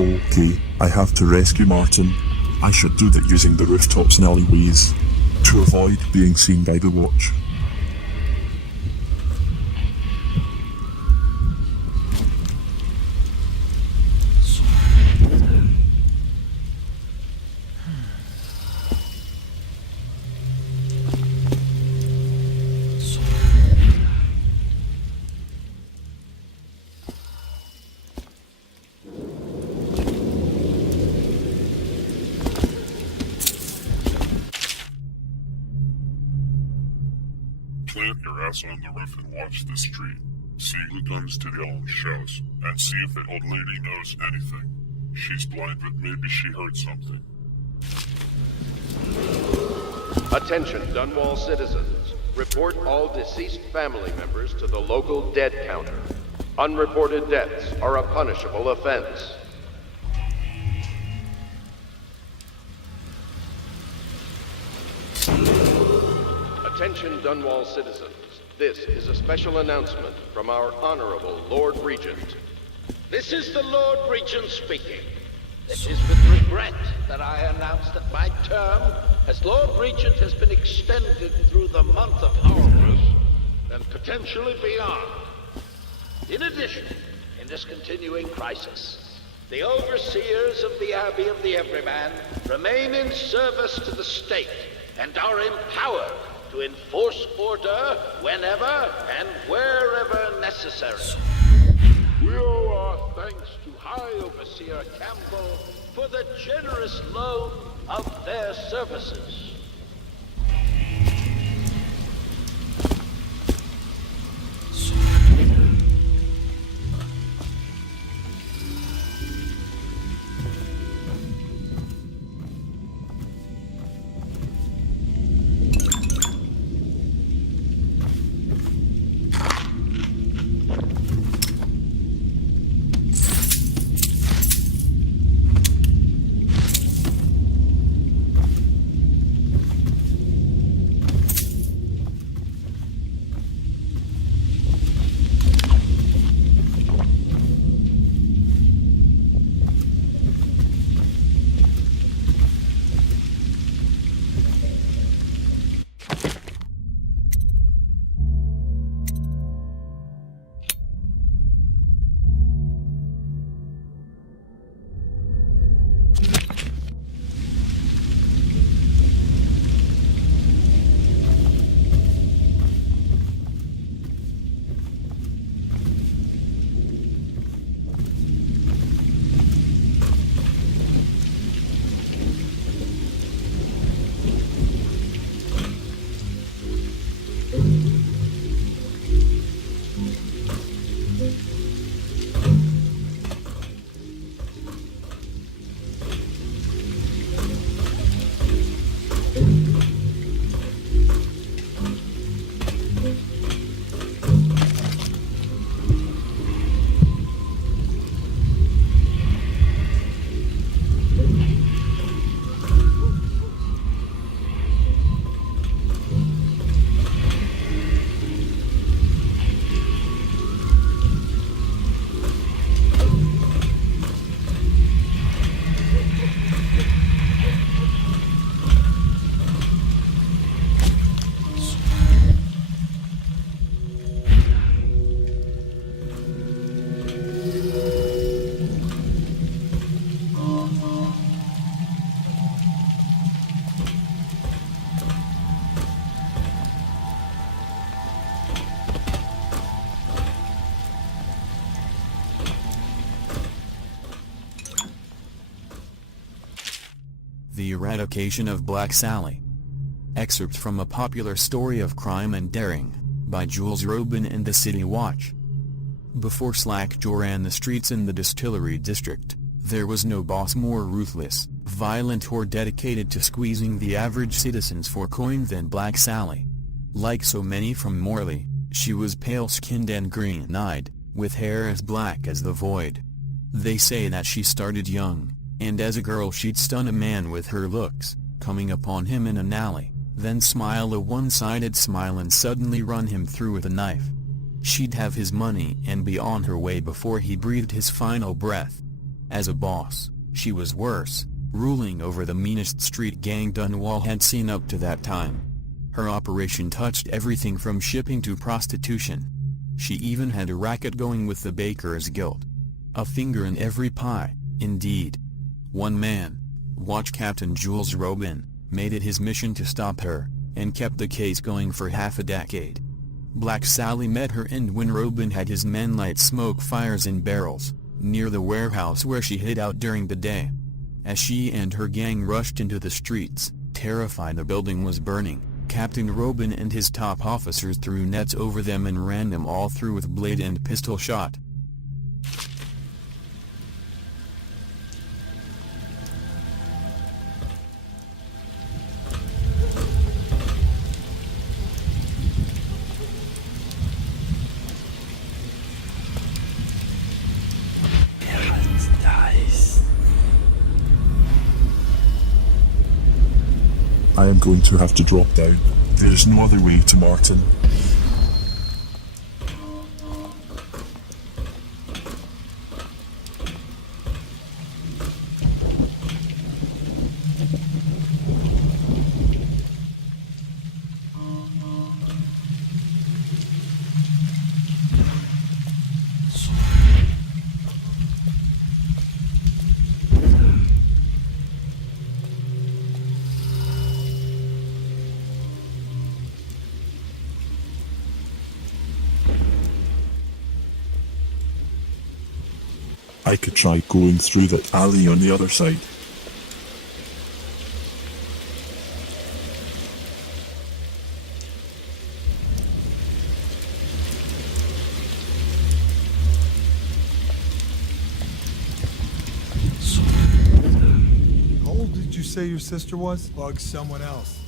Okay, I have to rescue Martin. I should do that using the rooftops and alleyways to avoid being seen by the watch. Plant your ass on the roof and watch the street. See who comes to yell and shout, and see if the old lady knows anything. She's blind, but maybe she heard something. Attention, Dunwall citizens. Report all deceased family members to the local dead counter. Unreported deaths are a punishable offense. Attention, Dunwall citizens. This is a special announcement from our Honorable Lord Regent. This is the Lord Regent speaking. It is with regret that I announce that my term as Lord Regent has been extended through the month of Horus and potentially beyond. In addition, in this continuing crisis, the overseers of the Abbey of the Everyman remain in service to the state and are empowered to enforce order whenever and wherever necessary. We owe our thanks to High Overseer Campbell for the generous loan of their services. The Eradication of Black Sally. Excerpt from a popular story of crime and daring, by Jules Robin in the City Watch. Before Slackjaw ran the streets in the Distillery District, there was no boss more ruthless, violent or dedicated to squeezing the average citizens for coin than Black Sally. Like so many from Morley, she was pale-skinned and green-eyed, with hair as black as the void. They say that she started young, and as a girl she'd stun a man with her looks, coming upon him in an alley, then smile a one-sided smile and suddenly run him through with a knife. She'd have his money and be on her way before he breathed his final breath. As a boss, she was worse, ruling over the meanest street gang Dunwall had seen up to that time. Her operation touched everything from shipping to prostitution. She even had a racket going with the Bakers Guild. A finger in every pie, indeed. One man, Watch Captain Jules Robin, made it his mission to stop her, and kept the case going for half a decade. Black Sally met her end when Robin had his men light smoke fires in barrels, near the warehouse where she hid out during the day. As she and her gang rushed into the streets, terrified the building was burning, Captain Robin and his top officers threw nets over them and ran them all through with blade and pistol shot. I am going to have to drop down. There is no other way to Martin. I could try going through that alley on the other side. How old did you say your sister was? Bug someone else.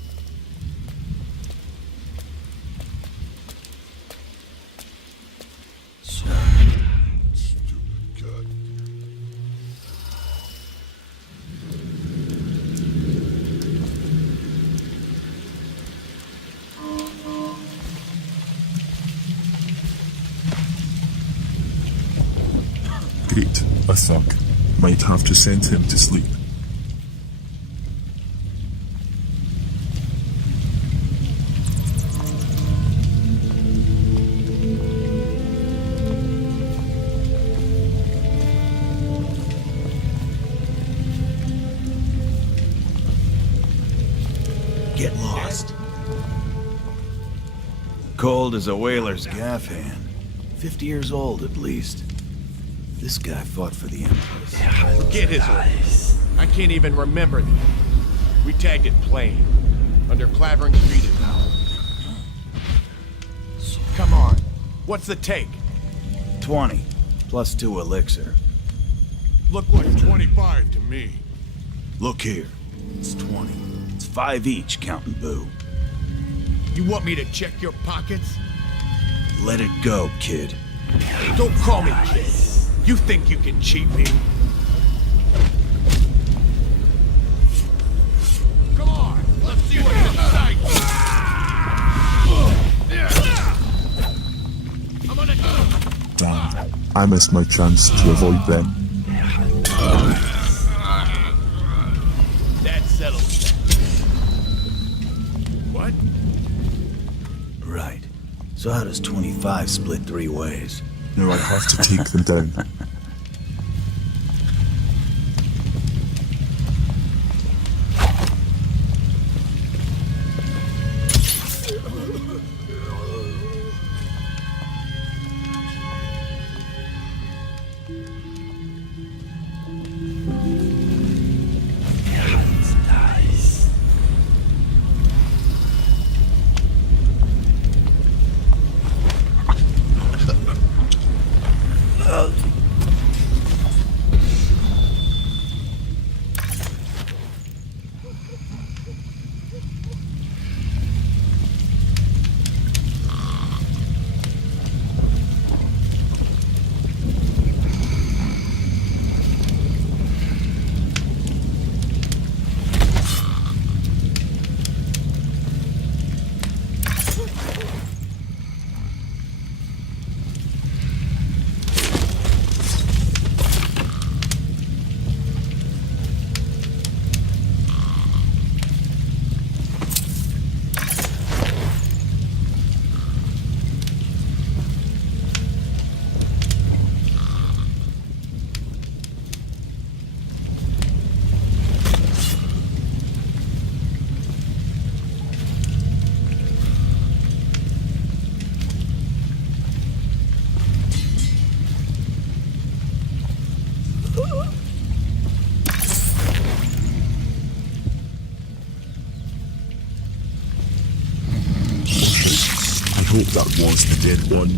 Great, a thug. Might have to send him to sleep. Get lost. Cold as a whaler's gaff hand. 50 years old at least. This guy fought for the Empress. Forget his orders. I can't even remember them. We tagged it plain, under Clavering Street and now. Come on, what's the take? 20, plus 2 elixir. Look like 25 to me. Look here, it's 20. It's 5 each, counting boo. You want me to check your pockets? Let it go, kid. Don't call me kid. You think you can cheat me? Come on, let's see what's inside. I'm gonna... Damn, I missed my chance to avoid them. That settles that. What? Right. So how does 25 split 3 ways? Now I have to take them down. hope that was the dead one.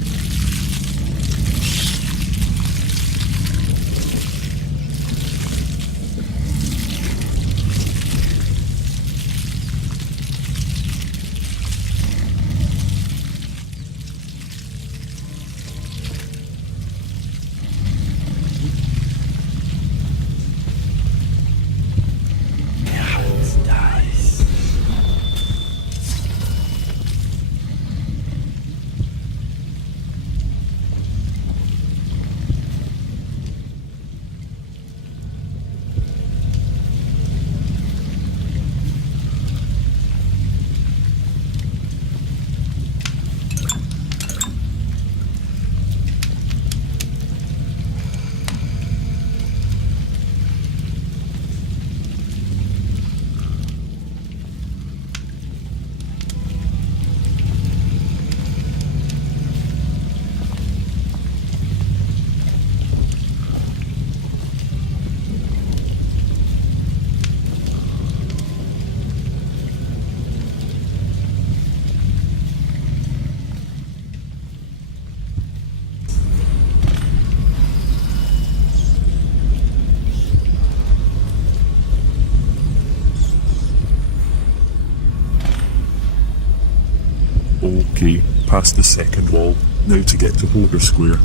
Okay, past the second wall. Now to get to Holger Square.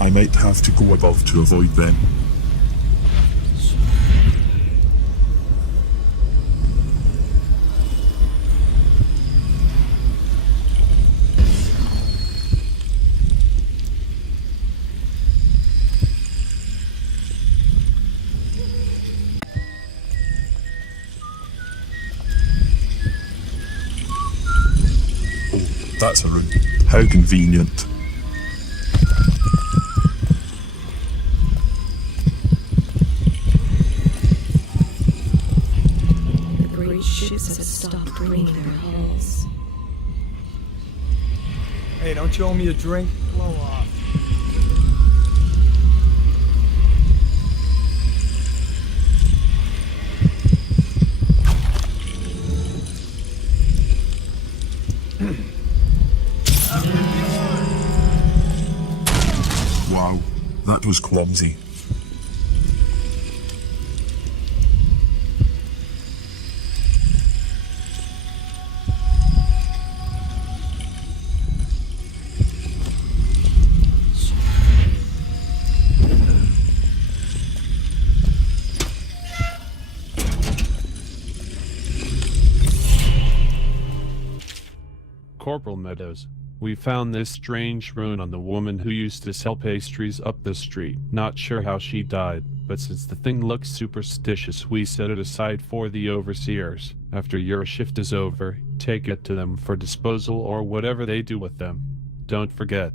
I might have to go above to avoid them. That's a room. How convenient. The great ships have stopped bringing their hulls. Hey, don't you owe me a drink? Blow off. Wow, that was clumsy. Corporal Meadows, we found this strange rune on the woman who used to sell pastries up the street. Not sure how she died, but since the thing looks superstitious, we set it aside for the overseers. After your shift is over, take it to them for disposal or whatever they do with them. Don't forget.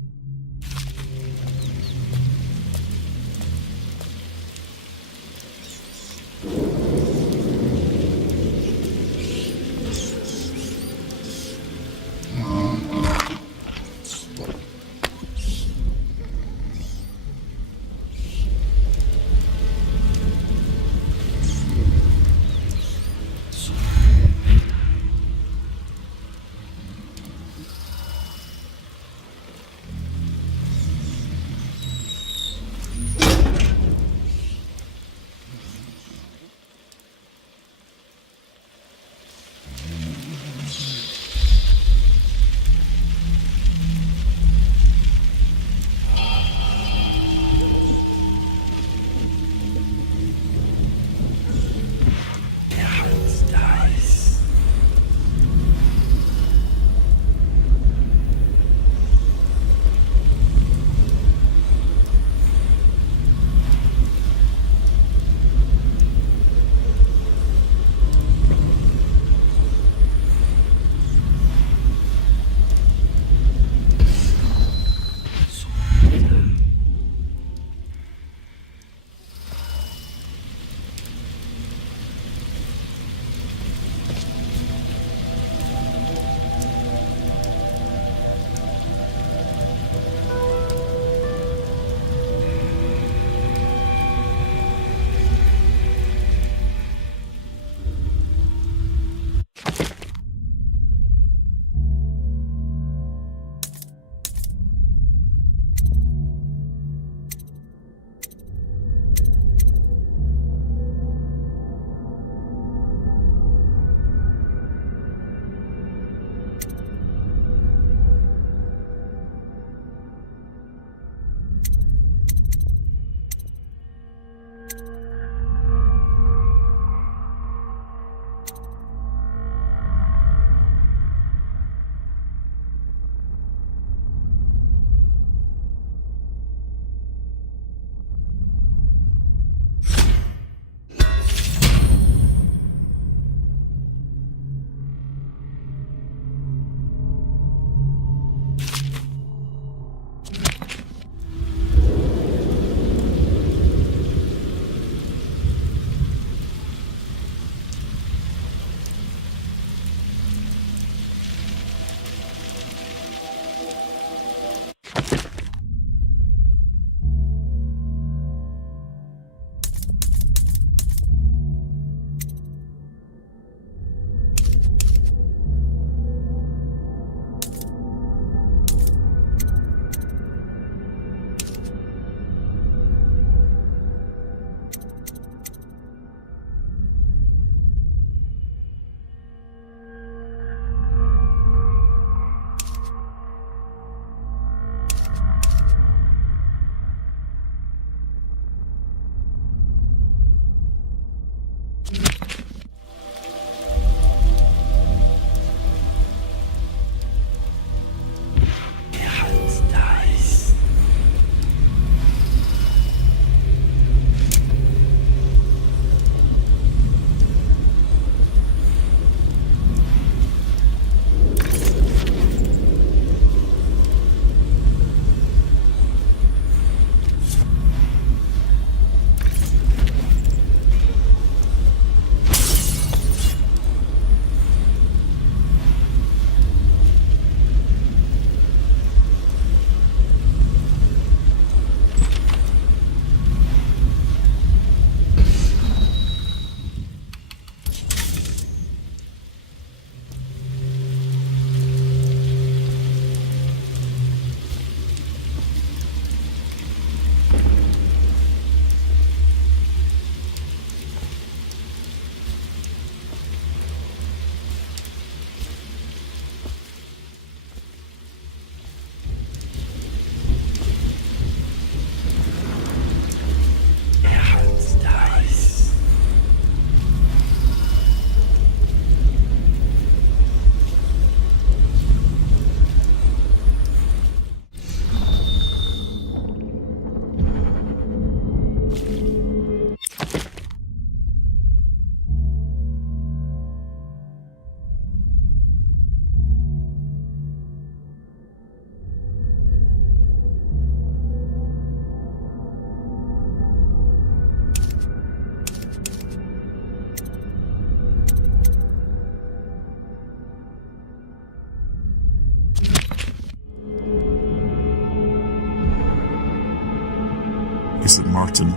opposite Martin.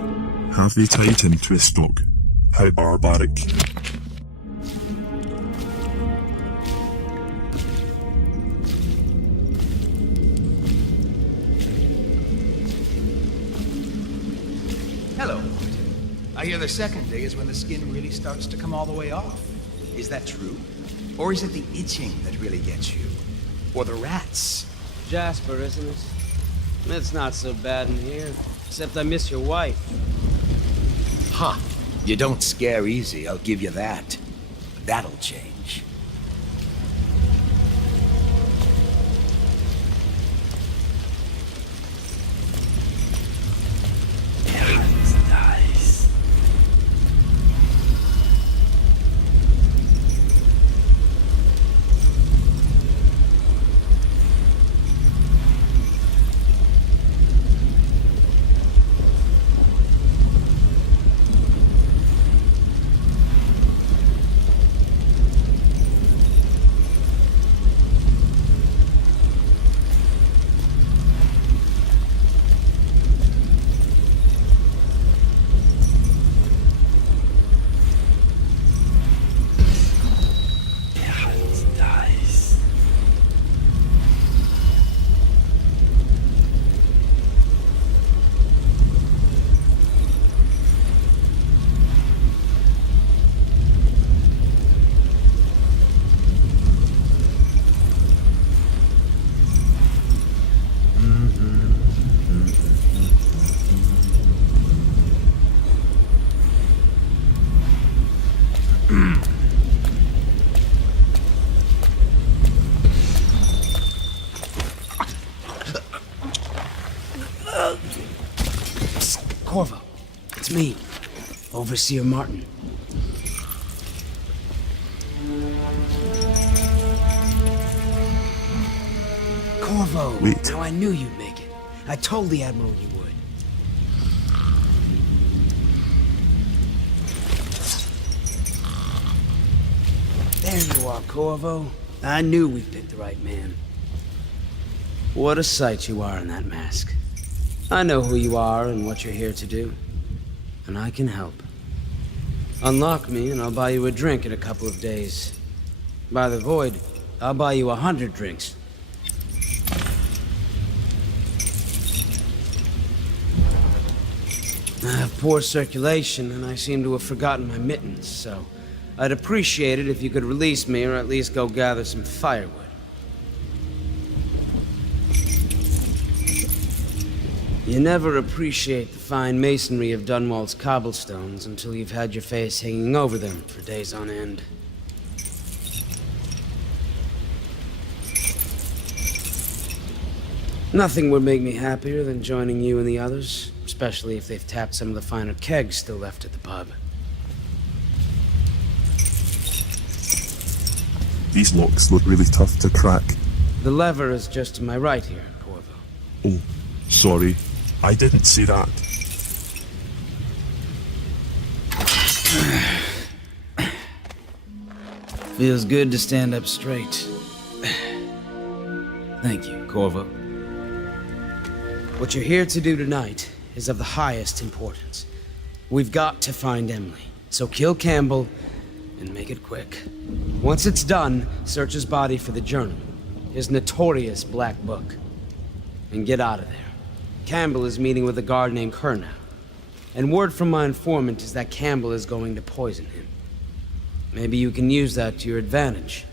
Have they tied him to a stock? How barbaric. Hello, Martin. I hear the second day is when the skin really starts to come all the way off. Is that true? Or is it the itching that really gets you? Or the rats? Jasper, isn't it? It's not so bad in here, except I miss your wife. Huh. You don't scare easy, I'll give you that. That'll change. Corvo, it's me, Overseer Martin. Corvo, wait. Now I knew you'd make it. I told the Admiral you would. There you are, Corvo. I knew we picked the right man. What a sight you are in that mask. I know who you are and what you're here to do. And I can help. Unlock me and I'll buy you a drink in a couple of days. By the void, I'll buy you 100 drinks. I have poor circulation and I seem to have forgotten my mittens, so I'd appreciate it if you could release me or at least go gather some firewood. You never appreciate the fine masonry of Dunwall's cobblestones until you've had your face hanging over them for days on end. Nothing would make me happier than joining you and the others, especially if they've tapped some of the finer kegs still left at the pub. These locks look really tough to crack. The lever is just to my right here, Corvo. Oh, sorry. I didn't see that. Feels good to stand up straight. Thank you, Corvo. What you're here to do tonight is of the highest importance. We've got to find Emily, so kill Campbell and make it quick. Once it's done, search his body for the journal, his notorious black book, and get out of there. Campbell is meeting with a guard named Kurnow, and word from my informant is that Campbell is going to poison him. Maybe you can use that to your advantage.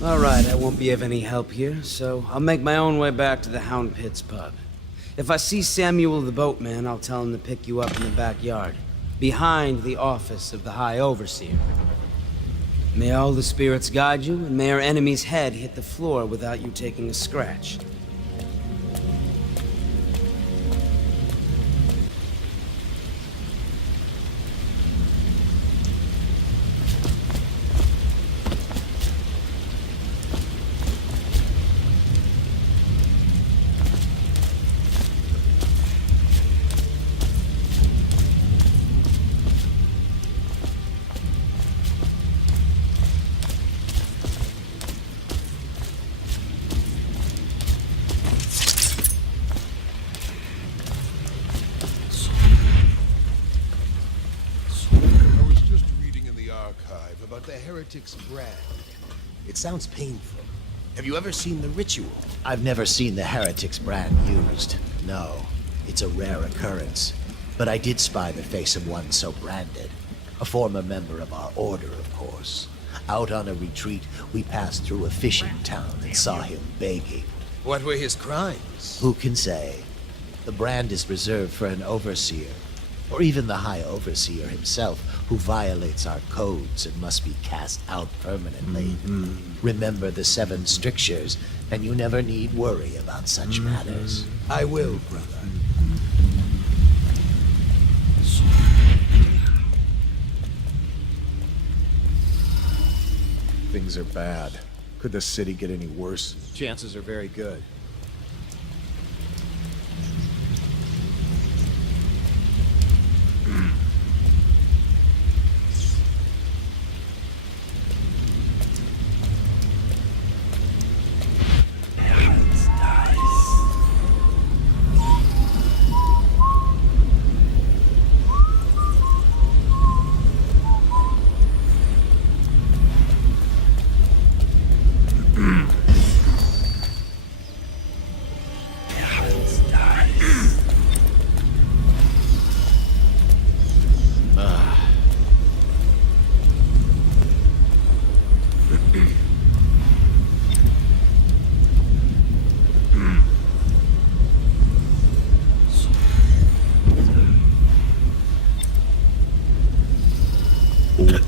All right, I won't be of any help here, so I'll make my own way back to the Hound Pits pub. If I see Samuel the boatman, I'll tell him to pick you up in the backyard, behind the office of the High Overseer. May all the spirits guide you, and may our enemy's head hit the floor without you taking a scratch. I was just reading in the archive about the heretic's brand. It sounds painful. Have you ever seen the ritual? I've never seen the heretic's brand used. No, it's a rare occurrence. But I did spy the face of one so branded. A former member of our order, of course. Out on a retreat, we passed through a fishing town and saw him begging. What were his crimes? Who can say? The brand is reserved for an overseer, or even the High Overseer himself, who violates our codes and must be cast out permanently. Remember the 7 strictures, and you never need worry about such matters. I will, brother. Things are bad. Could the city get any worse? Chances are very good.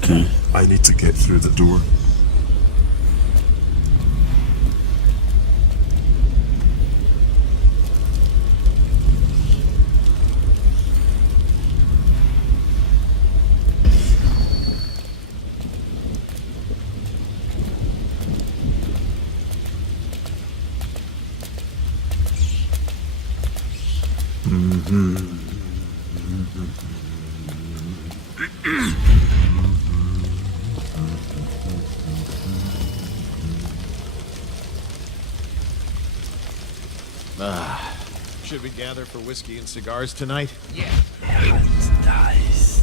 Okay, I need to get through the door. Should we gather for whiskey and cigars tonight? Yeah. Nice.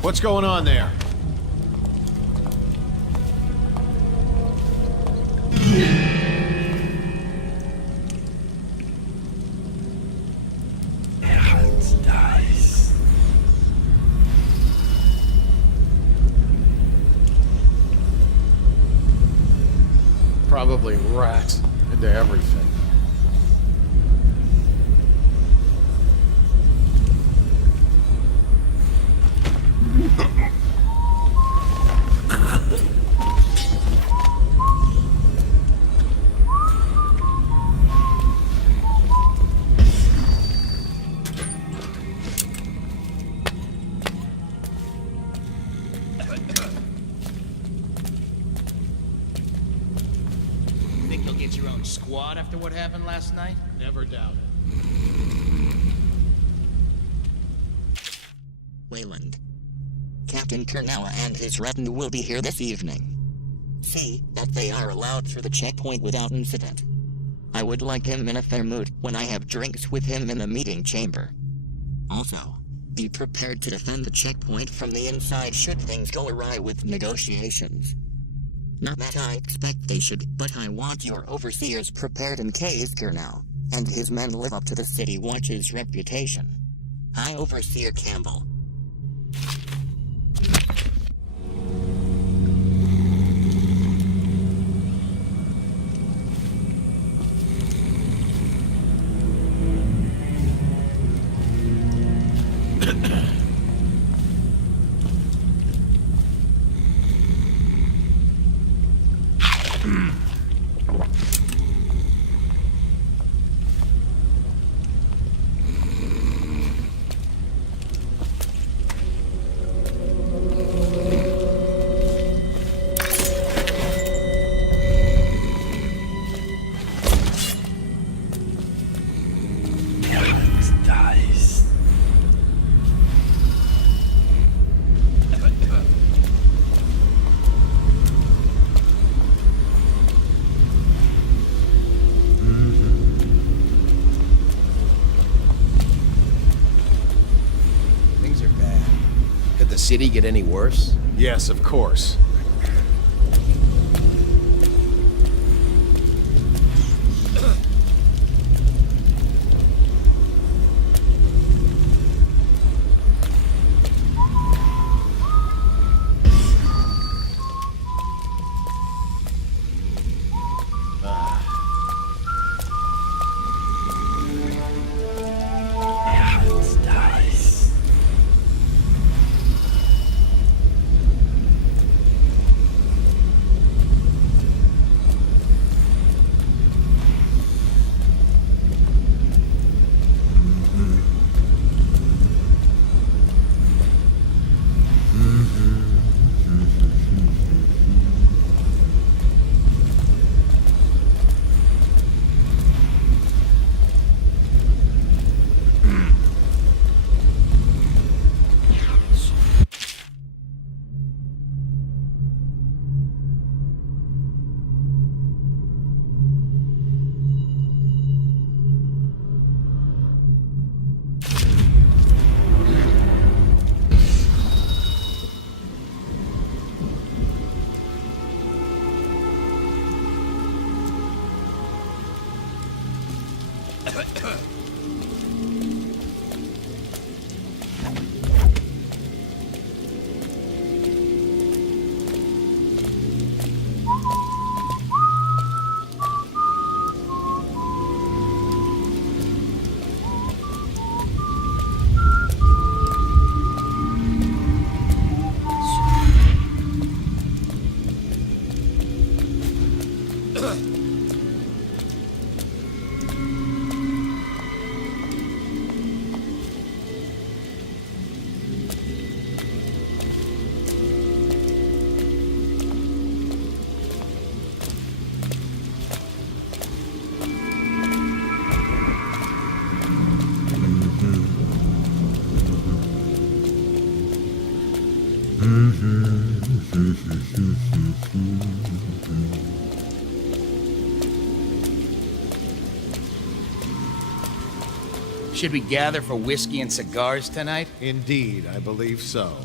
What's going on there? Probably rats into everything. Think you'll get your own squad after what happened last night? Never doubt it. Wayland. Captain Kernella and his retinue will be here this evening. See that they are allowed through the checkpoint without incident. I would like him in a fair mood when I have drinks with him in the meeting chamber. Also, be prepared to defend the checkpoint from the inside should things go awry with negotiations. Not that I expect they should, but I want your overseers prepared in case Gernau and his men live up to the City Watch's reputation. High Overseer Campbell. City get any worse? Yes, of course. Should we gather for whiskey and cigars tonight? Indeed, I believe so.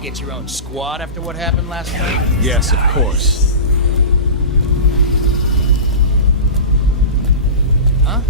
get your own squad after what happened last night? Yes, of course. Huh?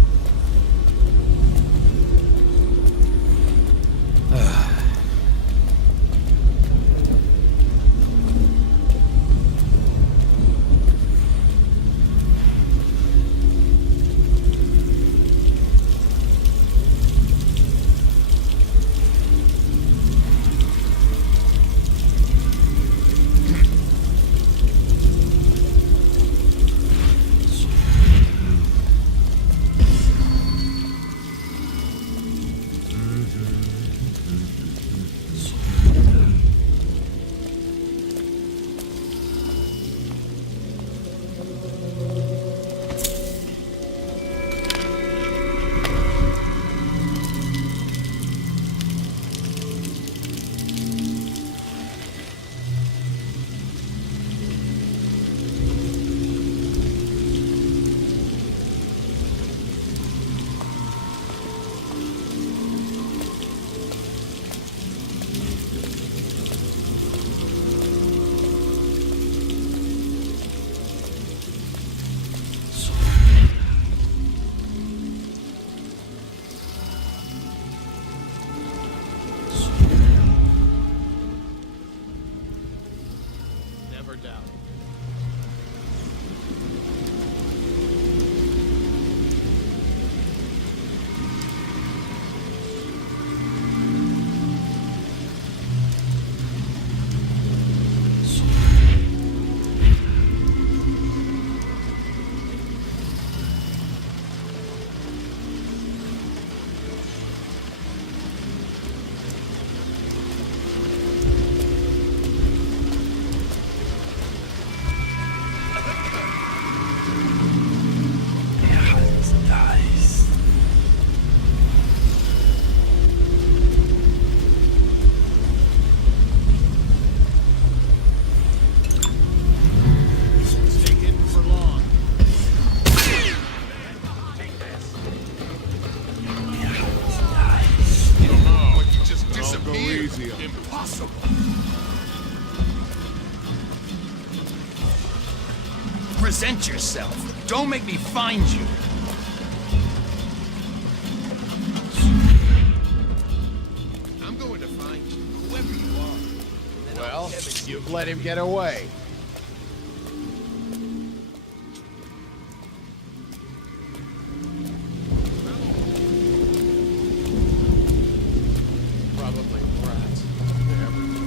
Never doubt it. Present yourself. Don't make me find you. I'm going to find you, whoever you are. Well, you've let him get away. Probably rats. They're everywhere.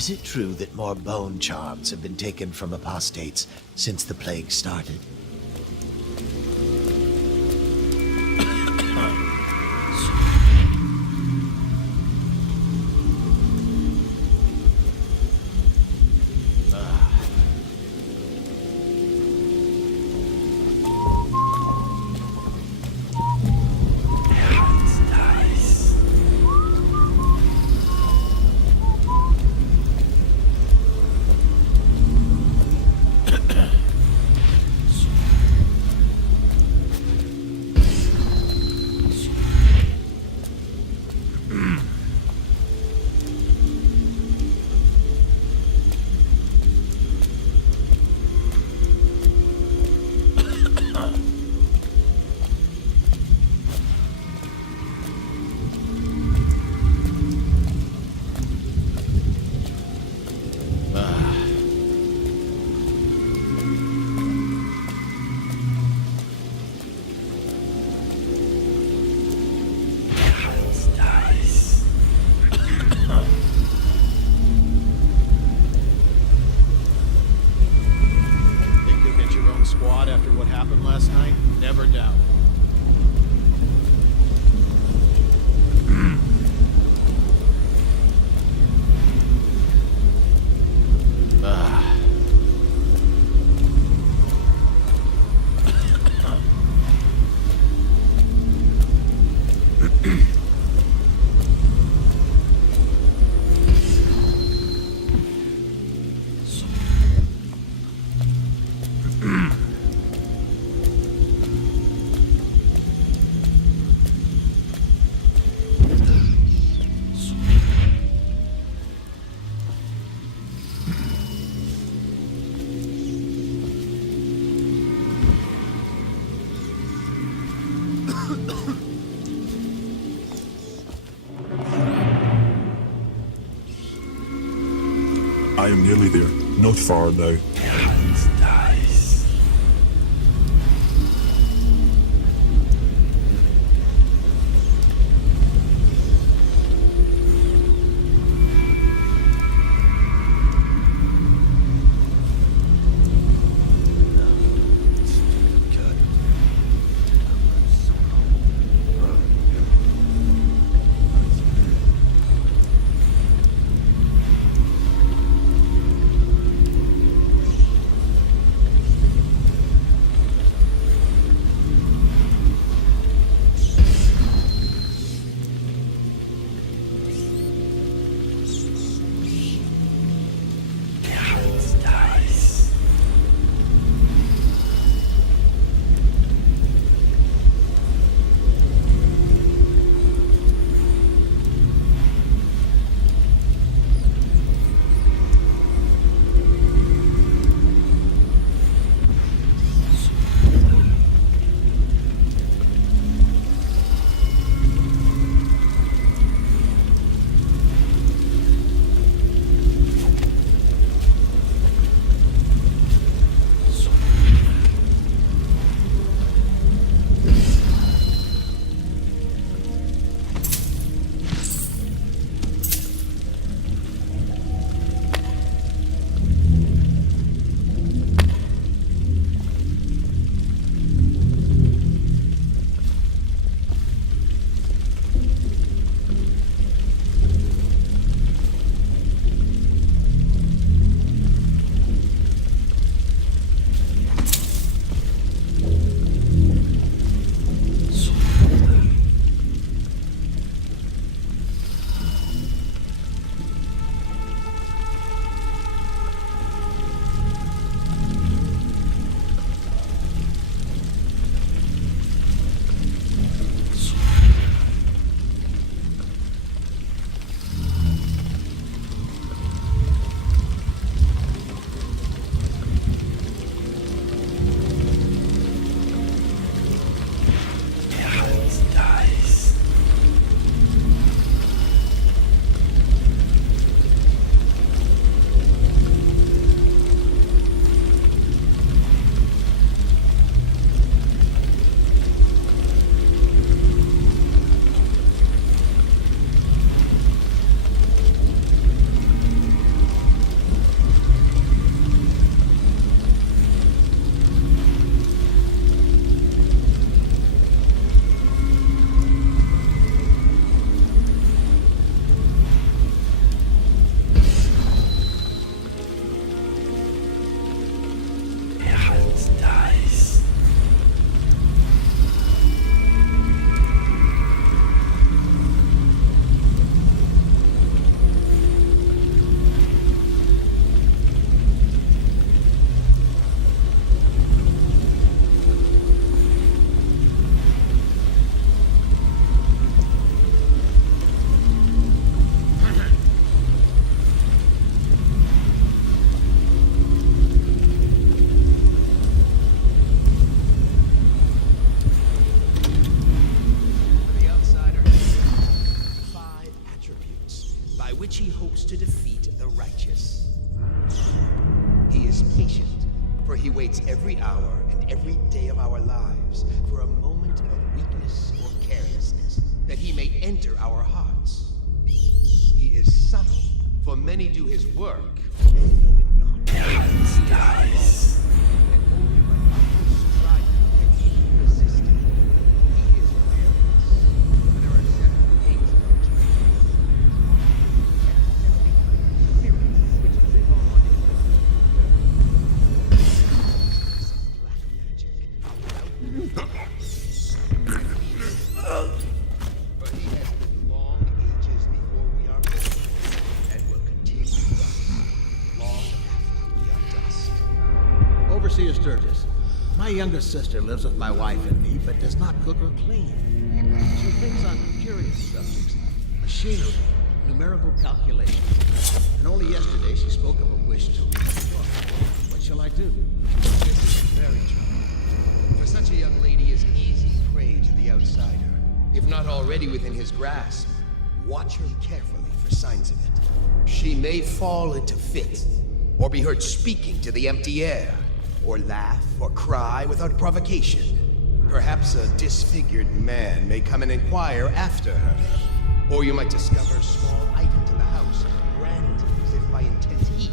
Is it true that more bone charms have been taken from apostates since the plague started? I am nearly there. Not far now. which he hopes to defeat the righteous. He is patient, for he waits every hour and every day of our lives for a moment of weakness or carelessness, that he may enter our hearts. He is subtle, for many do his work and know it not. Dies. And only by utmost striving can he be resisted. He is fearless, for there are 7 gates of spirits which live on in black magic. For he has lived long ages before we are born, and will continue thus long after we are dust. Overseer Sturgis, my younger sister lives with my wife and me, but does not cook or clean. She thinks on curious subjects, machinery, numerical calculations, and only yesterday she spoke of a wish to read a book. What shall I do? This is very troubling. For such a young lady is easy prey to the outsider. If not already within his grasp, watch her carefully for signs of it. She may fall into fits, or be heard speaking to the empty air, or laugh or cry without provocation. Perhaps a disfigured man may come and inquire after her. Or you might discover small items in the house, branded as if by intense heat,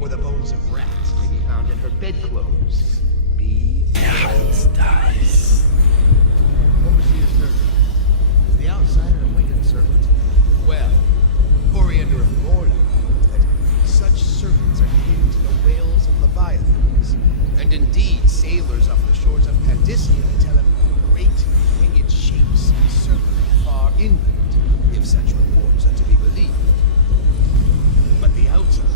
or the bones of rats may be found in her bedclothes. Be dies. Overseer Sturgis, is the outsider a winged servant? Well, Coriander of Morna, that such serpents are akin to the whales of Leviathans. And indeed, sailors off the shores of Pandysia tell of great winged shapes circling far inland, if such reports are to be believed. But the outside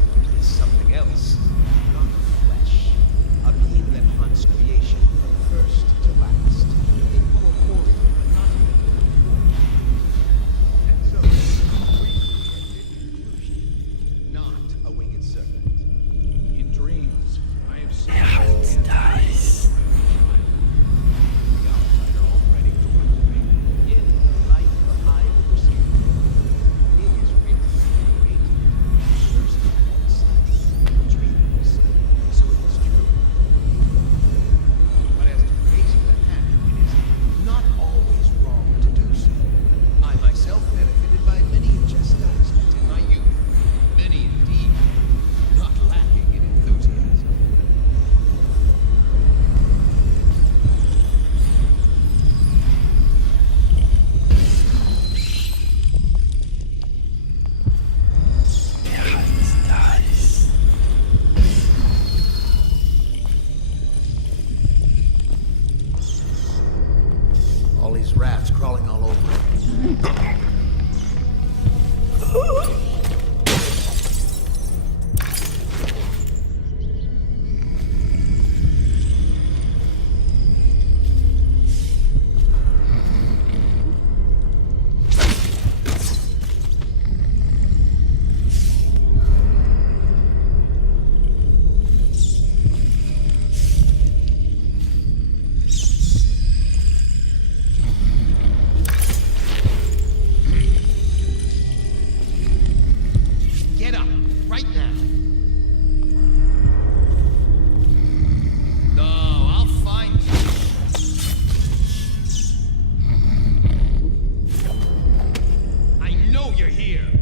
is something else, not flesh, a being that haunts creation from first to last, incorporeal but not in form. And so, not a winged serpent. In dreams, I have seen Dies. The outsider already tormented in the light of the high overseer. It is written, first one side, dreams. So it is true. But as to facing the hand, it is not always wrong to do so. I myself benefited by many a chastisement in my youth. Many indeed, not lacking in enthusiasm. all these rats crawling all over. You're here.